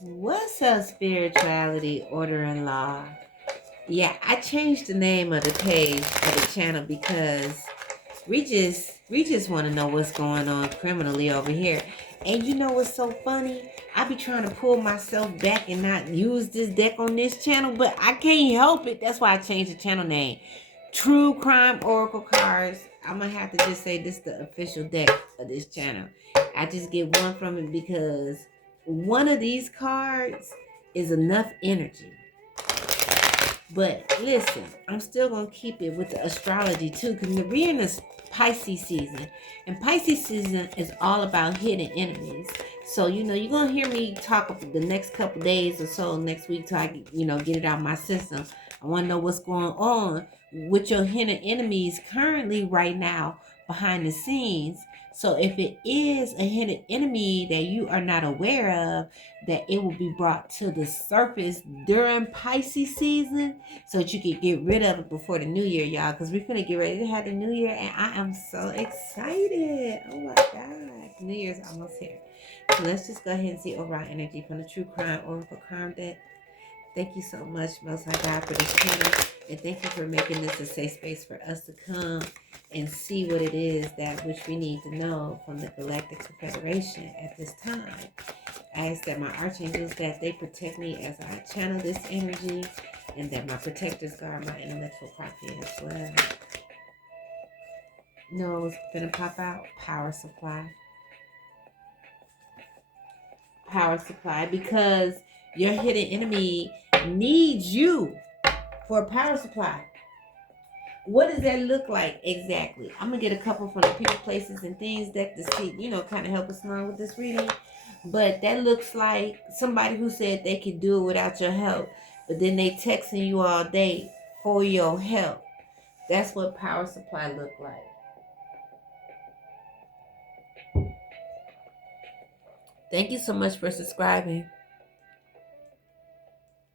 What's up, spirituality, order, and law? Yeah, I changed the name of the page of the channel because we just want to know what's going on criminally over here. And you know what's so funny? I be trying to pull myself back and not use this deck on this channel, but I can't help it. That's why I changed the channel name. True Crime Oracle Cards. I'm gonna have to just say this is the official deck of this channel. I just get one from it because one of these cards is enough energy. But listen, I'm still going to keep it with the astrology too, because we're in this Pisces season. And Pisces season is all about hidden enemies. So, you're going to hear me talk the next couple days or so next week till I, get it out of my system. I want to know what's going on with your hidden enemies currently right now behind the scenes. So if it is a hidden enemy that you are not aware of, that it will be brought to the surface during Pisces season so that you can get rid of it before the new year, y'all, because we're going to get ready to have the new year, and I am so excited. Oh my God. New Year's almost here. So let's just go ahead and see overall energy from the True Crime Oracle Karma deck. Thank you so much, Most High God, for this channel. And thank you for making this a safe space for us to come and see what it is that which we need to know from the Galactic Federation at this time. I ask that my archangels, that they protect me as I channel this energy, and that my protectors guard my intellectual property as well. No, it's gonna pop out. Power supply. Power supply, because your hidden enemy needs you for a power supply. What does that look like exactly? I'm gonna get a couple from the people, places, and things that to see, kind of help us along with this reading. But that looks like somebody who said they could do it without your help, but then they texting you all day for your help. That's what power supply look like. Thank you so much for subscribing.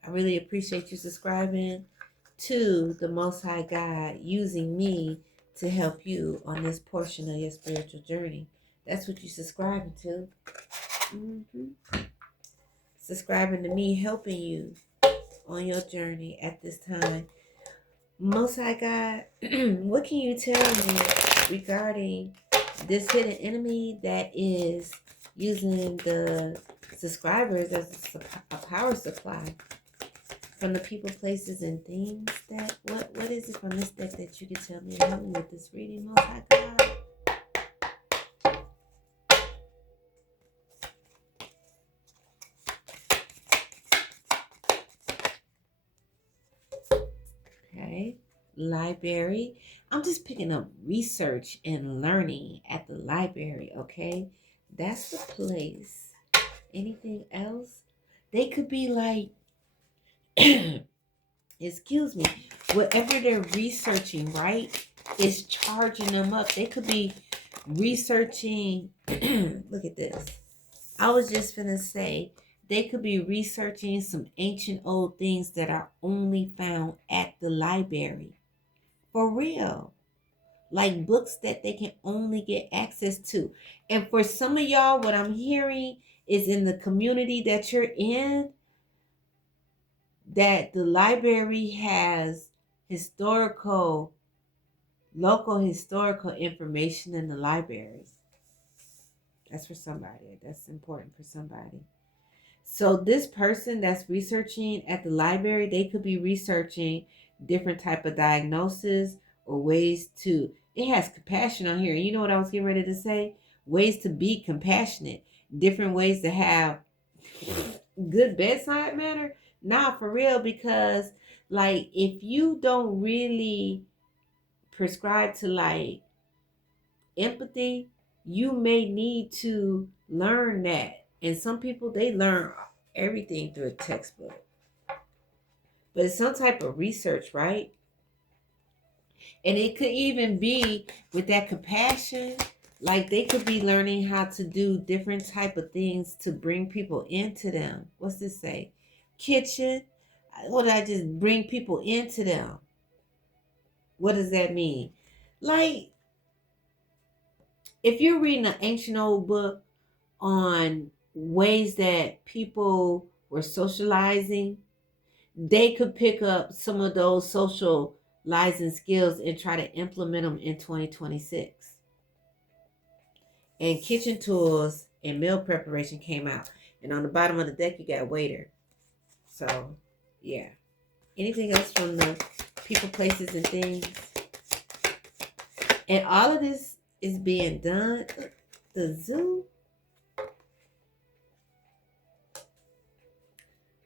I really appreciate you subscribing to the Most High God, using me to help you on this portion of your spiritual journey. That's what you're subscribing to. Subscribing to me, helping you on your journey at this time. Most High God, what can you tell me regarding this hidden enemy that is using the subscribers as a power supply from the people, places, and things? That what is it from this deck that you can tell me and help me with this reading, Most High God? Okay, library. I'm just picking up research and learning at the library. Okay, that's the place. Anything else? They could be like, excuse me, whatever they're researching, right, is charging them up. They could be researching. Look at this. I was just gonna say, they could be researching some ancient old things that are only found at the library. For real. Like books that they can only get access to. And for some of y'all, what I'm hearing is in the community that you're in, that the library has local historical information in the libraries. That's for somebody. That's important for somebody. So this person that's researching at the library, they could be researching different type of diagnosis or ways to, it has compassion on here. You know what I was getting ready to say? Ways to be compassionate. Different ways to have good bedside manner. Nah, for real, because like if you don't really prescribe to like empathy, you may need to learn that. And some people, they learn everything through a textbook. But it's some type of research, right? And it could even be with that compassion, like they could be learning how to do different type of things to bring people into them. What's this say? Kitchen. What did I just bring people into them? What does that mean? Like, if you're reading an ancient old book on ways that people or socializing, they could pick up some of those socializing skills and try to implement them in 2026. And kitchen tools and meal preparation came out. And on the bottom of the deck, you got waiter. So, yeah. Anything else from the people, places, and things? And all of this is being done. The zoo.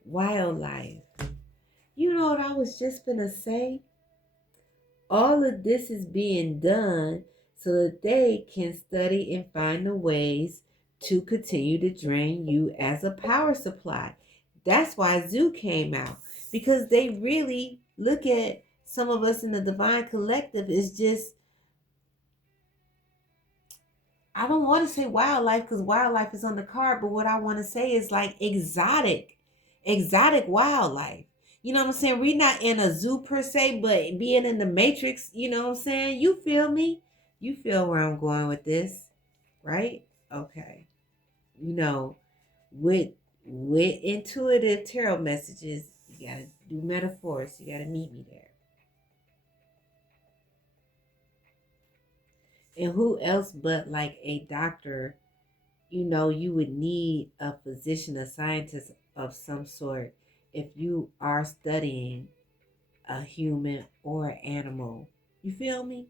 Wildlife. You know what I was just gonna say? All of this is being done so that they can study and find the ways to continue to drain you as a power supply. That's why Zoo came out, because they really look at some of us in the Divine Collective is just, I don't want to say wildlife because wildlife is on the card, but what I want to say is like exotic wildlife. You know what I'm saying? We're not in a zoo per se, but being in the matrix, you know what I'm saying? You feel me? You feel where I'm going with this, right? Okay. You know, with intuitive tarot messages, you gotta do metaphors. You gotta meet me there. And who else but like a doctor, you know, you would need a physician, a scientist of some sort if you are studying a human or animal. You feel me?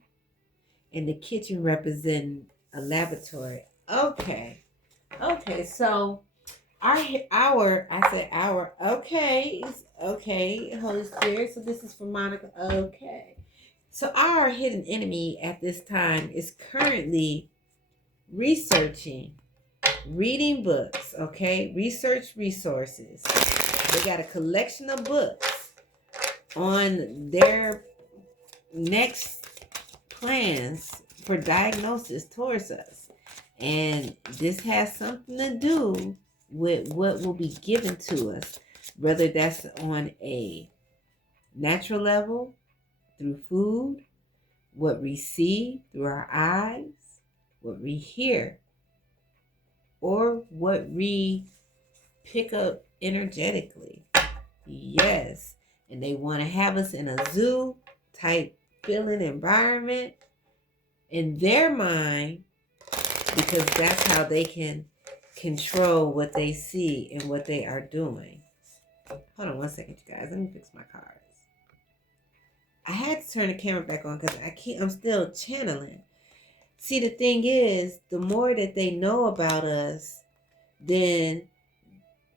And the kitchen representing a laboratory. Okay. Okay, so I said our, okay, okay, Holy Spirit. So this is for Monica. Okay. So our hidden enemy at this time is currently researching, reading books, okay? Research resources. They got a collection of books on their next plans for diagnosis towards us. And this has something to do with what will be given to us, whether that's on a natural level, through food, what we see through our eyes, what we hear, or what we pick up energetically. Yes. And they want to have us in a zoo type feeling environment in their mind, because that's how they can control what they see and what they are doing. Hold on one second, you guys. Let me fix my cards. I had to turn the camera back on because I'm still channeling. See, the thing is, the more that they know about us, then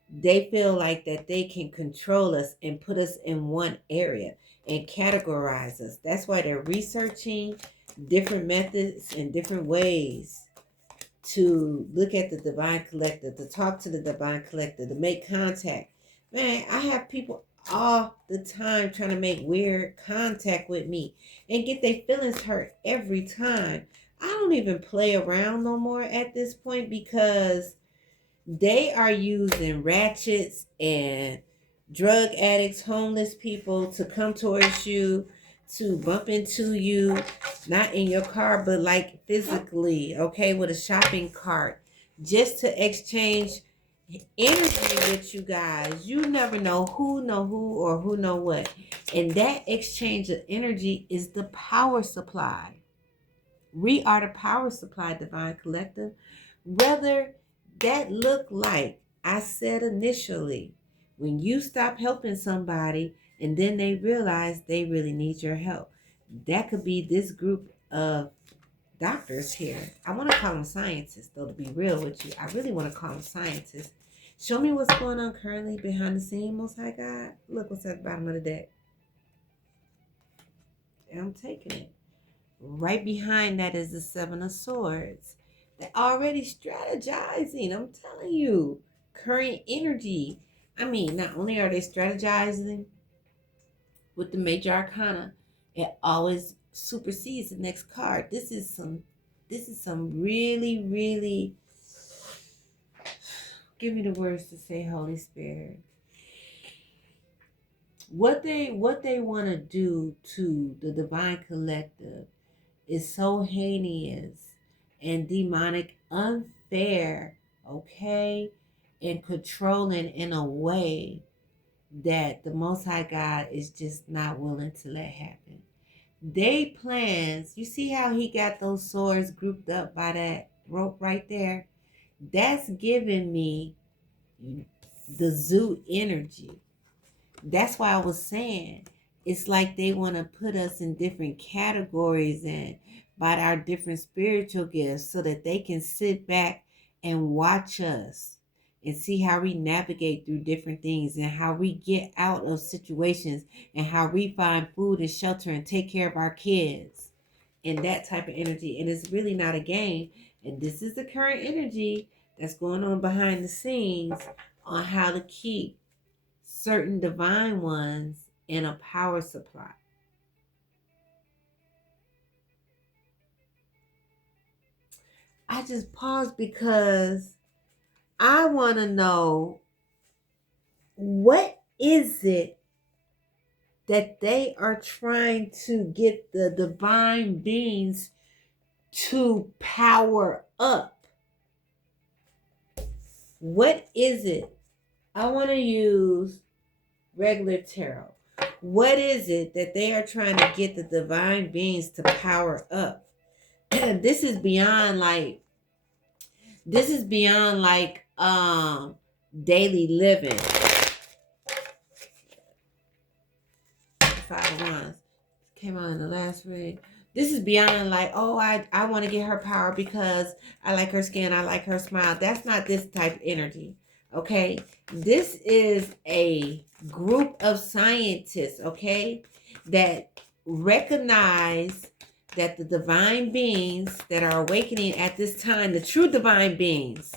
they feel like that they can control us and put us in one area and categorize us. That's why they're researching different methods and different ways to look at the Divine Collective, to talk to the Divine Collective, to make contact. Man, I have people all the time trying to make weird contact with me and get their feelings hurt every time. I don't even play around no more at this point, because they are using ratchets and drug addicts, homeless people to come towards you, to bump into you, not in your car, but like physically, okay, with a shopping cart, just to exchange energy with you guys. You never know who or who know what. And that exchange of energy is the power supply. We are the power supply, Divine Collective. Whether that look like I said initially, when you stop helping somebody and then they realize they really need your help. That could be this group of doctors here. I want to call them scientists, though, to be real with you. I really want to call them scientists. Show me what's going on currently behind the scene, Most High God. Look what's at the bottom of the deck. And I'm taking it. Right behind that is the Seven of Swords. They're already strategizing. I'm telling you. Current energy. I mean, not only are they strategizing with the major arcana, it always supersedes the next card. This is some really, really, give me the words to say, Holy Spirit. What they want to do to the Divine Collective is so heinous and demonic, unfair, okay? and controlling in a way that the Most High God is just not willing to let happen. They plans, you see how he got those swords grouped up by that rope right there? That's giving me the zoo energy. That's why I was saying it's like they want to put us in different categories and by our different spiritual gifts so that they can sit back and watch us and see how we navigate through different things and how we get out of situations and how we find food and shelter and take care of our kids and that type of energy. And it's really not a game. And this is the current energy that's going on behind the scenes on how to keep certain divine ones in a power supply. I just paused because I want to know, what is it that they are trying to get the divine beings to power up? What is it? I want to use regular tarot. What is it that they are trying to get the divine beings to power up? This is beyond like daily living. Five of Wands came out in the last read. This is beyond like, oh, I want to get her power because I like her skin, I like her smile. That's not this type of energy. Okay, this is a group of scientists, okay, that recognize that the divine beings that are awakening at this time, the true divine beings,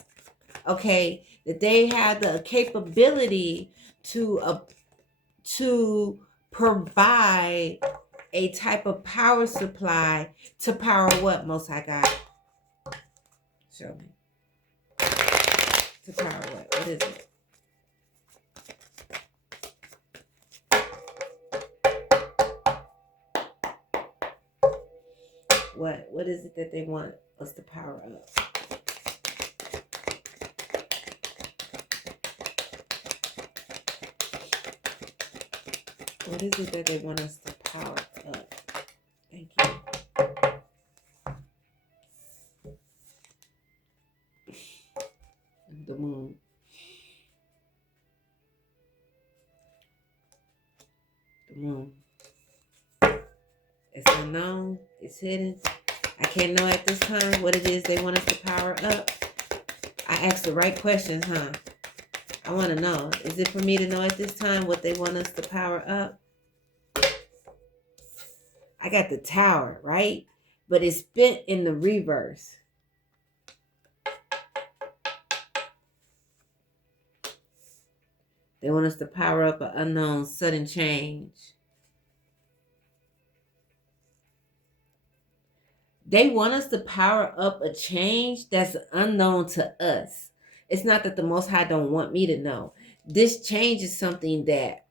okay, that they have the capability to provide a type of power supply to power what, Most High God? Show me. To power what? What is it? What is it that they want us to power up? What is it that they want us to power up? Thank you. The moon. The moon. It's unknown. It's hidden. I can't know at this time what it is they want us to power up. I asked the right questions, huh? I want to know. Is it for me to know at this time what they want us to power up? I got the Tower, right? But it's bent in the reverse. They want us to power up an unknown sudden change. They want us to power up a change that's unknown to us. It's not that the Most High don't want me to know. This change is something that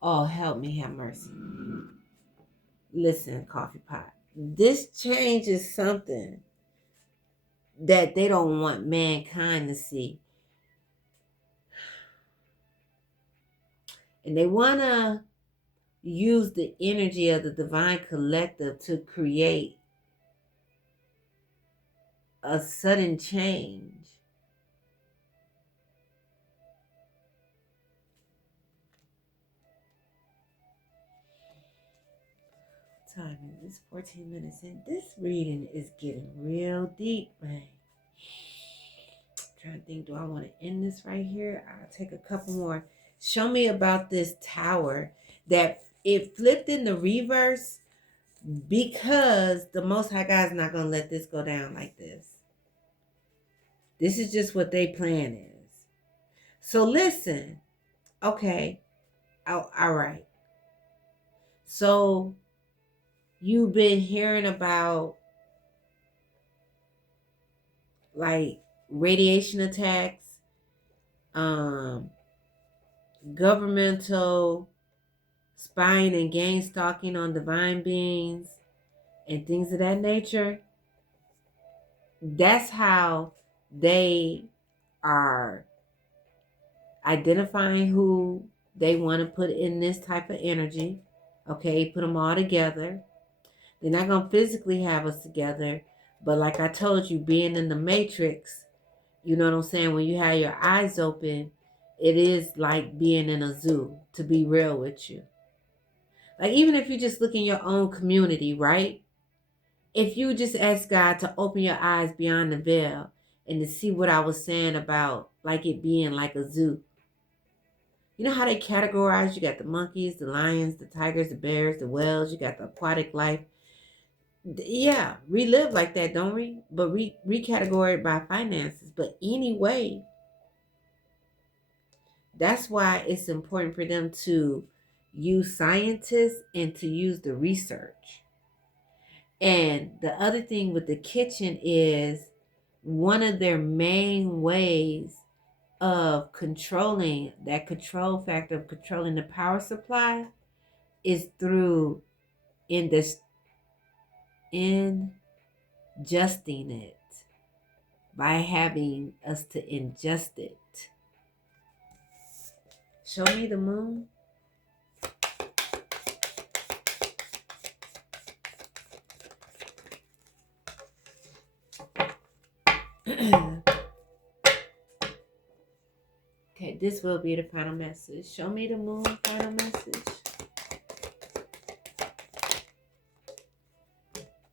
oh, help me, have mercy. Listen, coffee pot. This change is something that they don't want mankind to see. And they want to use the energy of the divine collective to create a sudden change. Time is 14 minutes in. This reading is getting real deep, man. Trying to think, do I want to end this right here? I'll take a couple more. Show me about this tower that it flipped in the reverse because the Most High God is not going to let this go down like this. This is just what they plan is. So listen. Okay. Oh, all right. So you've been hearing about like radiation attacks, governmental spying and gang stalking on divine beings and things of that nature. That's how they are identifying who they want to put in this type of energy. Okay, put them all together. They're not going to physically have us together, but like I told you, being in the matrix, you know what I'm saying? When you have your eyes open, it is like being in a zoo, to be real with you. Like, even if you just look in your own community, right? If you just ask God to open your eyes beyond the veil and to see what I was saying about like it being like a zoo. You know how they categorize? You got the monkeys, the lions, the tigers, the bears, the whales. You got the aquatic life. Yeah, we live like that, don't we? But we recategorize it by finances. But anyway, that's why it's important for them to use scientists and to use the research. And the other thing with the kitchen is one of their main ways of controlling that control factor of controlling the power supply is through in this ingesting it, by having us to ingest it. Show me the moon. Okay, this will be the final message. Show me the moon, final message.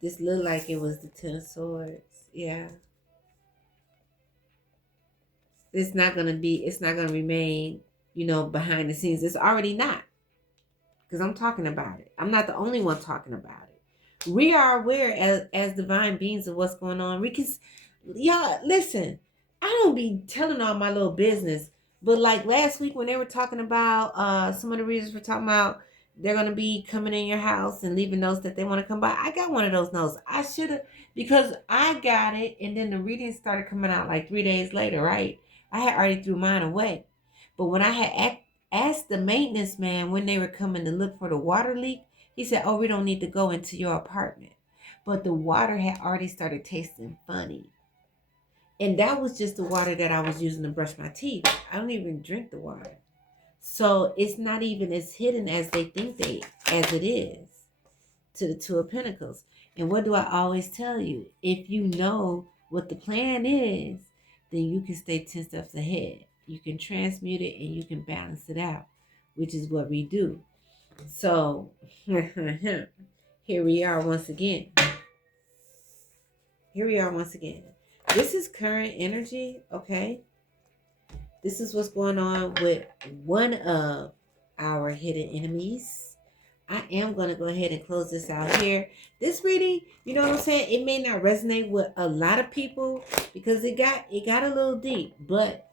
This looked like it was the Ten of Swords. Yeah. It's not going to remain, behind the scenes. It's already not. Because I'm talking about it. I'm not the only one talking about it. We are aware as divine beings of what's going on. Y'all, listen, I don't be telling all my little business, but like last week when they were talking about some of the readers were talking about they're going to be coming in your house and leaving notes that they want to come by. I got one of those notes. I should have, because I got it and then the readings started coming out like 3 days later, right? I had already threw mine away. But when I had asked the maintenance man when they were coming to look for the water leak, he said, "Oh, we don't need to go into your apartment." But the water had already started tasting funny. And that was just the water that I was using to brush my teeth. I don't even drink the water. So it's not even as hidden as they think as it is to the Two of Pentacles. And what do I always tell you? If you know what the plan is, then you can stay 10 steps ahead. You can transmute it and you can balance it out, which is what we do. So here we are once again. This is current energy, okay? This is what's going on with one of our hidden enemies. I am going to go ahead and close this out here. This reading, you know what I'm saying? It may not resonate with a lot of people because it got a little deep. But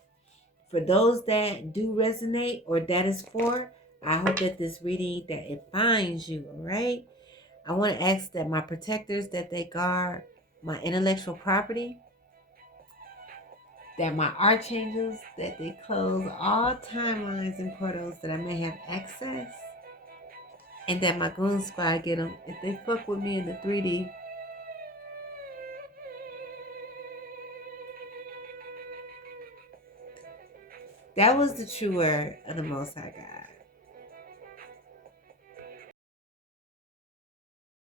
for those that do resonate or that is for, I hope that this reading, that it finds you, all right? I want to ask that my protectors, that they guard my intellectual property, that my archangels, that they close all timelines and portals that I may have access, and that my goon squad get them if they fuck with me in the 3D. That was the true word of the Most High God.